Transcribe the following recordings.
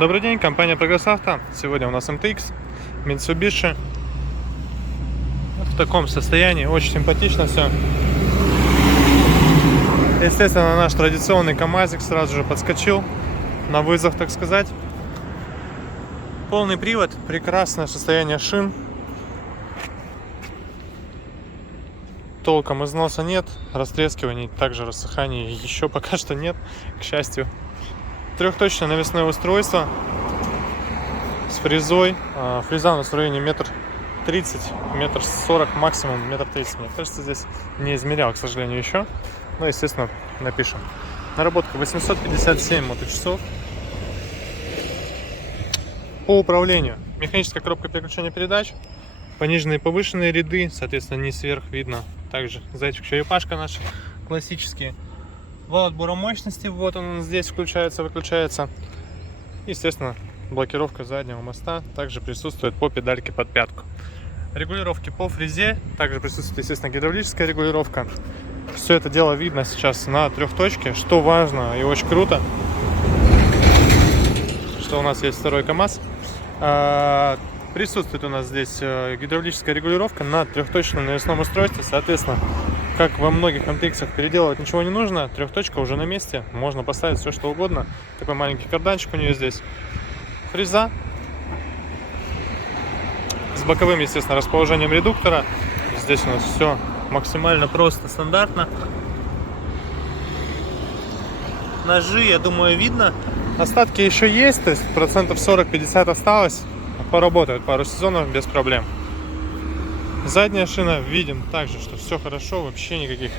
Добрый день, компания Progress Auto. Сегодня у нас MTX, Mitsubishi. В таком состоянии, очень симпатично все. Естественно, наш традиционный КамАЗик сразу же подскочил на вызов, так сказать. Полный привод, прекрасное состояние шин. Толком износа нет, растрескиваний, также рассыханий еще пока что нет, к счастью. Трехточное навесное устройство с фрезой. Фреза у нас в районе 1,30 м, 1,40 м, максимум 1,30 м. Мне кажется, здесь не измерял, к сожалению, еще. Но, естественно, напишем. Наработка 857 моточасов. По управлению. Механическая коробка переключения передач. Пониженные и повышенные ряды, соответственно, не сверх видно. Также зайчик черепашка наши классические. Вал отбора мощности, вот он здесь включается, выключается. Естественно, блокировка заднего моста также присутствует по педальке под пятку. Регулировки по фрезе, также присутствует, естественно, гидравлическая регулировка. Все это дело видно сейчас на трехточке, что важно и очень круто, что у нас есть второй КамАЗ. Присутствует у нас здесь гидравлическая регулировка на трехточном навесном устройстве, соответственно, как во многих MTX переделывать ничего не нужно, трехточка уже на месте, можно поставить все что угодно. Такой маленький карданчик у нее здесь. Фреза с боковым, естественно, расположением редуктора. Здесь у нас все максимально просто, стандартно. Ножи, я думаю, видно. Остатки еще есть, то есть процентов 40-50 осталось. Поработают пару сезонов без проблем. Задняя шина, видим также, что все хорошо, вообще никаких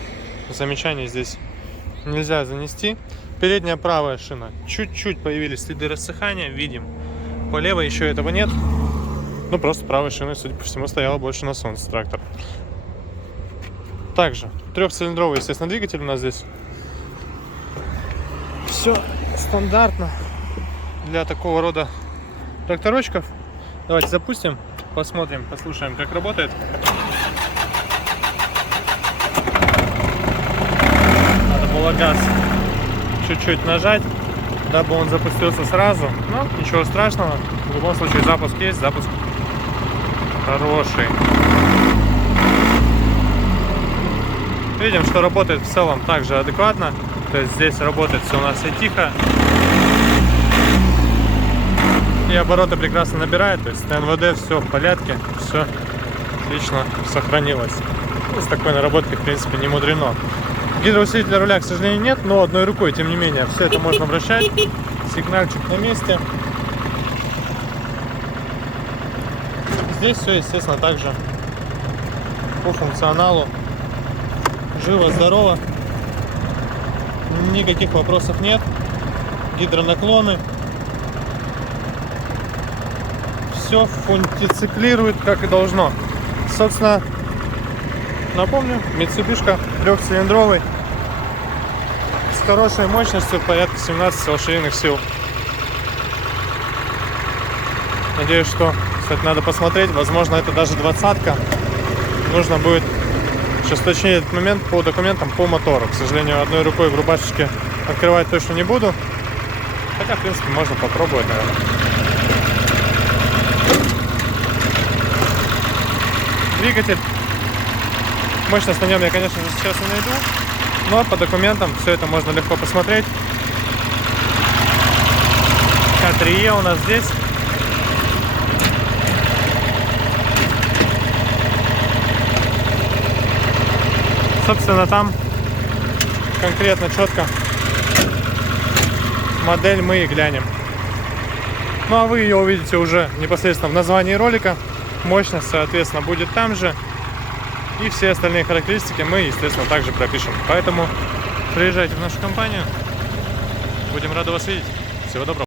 замечаний здесь нельзя занести. Передняя правая шина, чуть-чуть появились следы рассыхания, видим. По левой еще этого нет. Ну, просто правой шиной, судя по всему, стояла больше на солнце трактор. Также трехцилиндровый, естественно, двигатель у нас здесь. Все стандартно для такого рода тракторочков. Давайте запустим, посмотрим, послушаем, как работает. Надо было газ чуть-чуть нажать, дабы он запустился сразу. Но ничего страшного. В любом случае запуск есть, запуск хороший. Видим, что работает в целом также адекватно. То есть здесь работает все у нас и тихо. И обороты прекрасно набирает, то есть на НВД все в порядке, все отлично сохранилось. И с такой наработкой, в принципе, не мудрено. Гидроусилителя руля, к сожалению, нет, но одной рукой, тем не менее, все это можно вращать. Сигнальчик на месте. Здесь все, естественно, также по функционалу живо-здорово. Никаких вопросов нет. Гидронаклоны. Все функционирует как и должно. Собственно, напомню, Mitsubishi трехцилиндровый с хорошей мощностью, порядка 17 лошадиных сил. Надеюсь, что, кстати, надо посмотреть, возможно, это даже 20-ка. Нужно будет сейчас уточнить этот момент по документам по мотору. К сожалению, одной рукой в рубашечке открывать точно не буду. Хотя, в принципе, можно попробовать, наверное. Двигатель. Мощность на нем я, конечно же, сейчас не найду, но по документам все это можно легко посмотреть. К3Е у нас здесь. Собственно, там конкретно четко модель мы и глянем. Ну а вы ее увидите уже непосредственно в названии ролика. Мощность, соответственно, будет там же. И все остальные характеристики мы, естественно, также пропишем. Поэтому приезжайте в нашу компанию. Будем рады вас видеть. Всего доброго.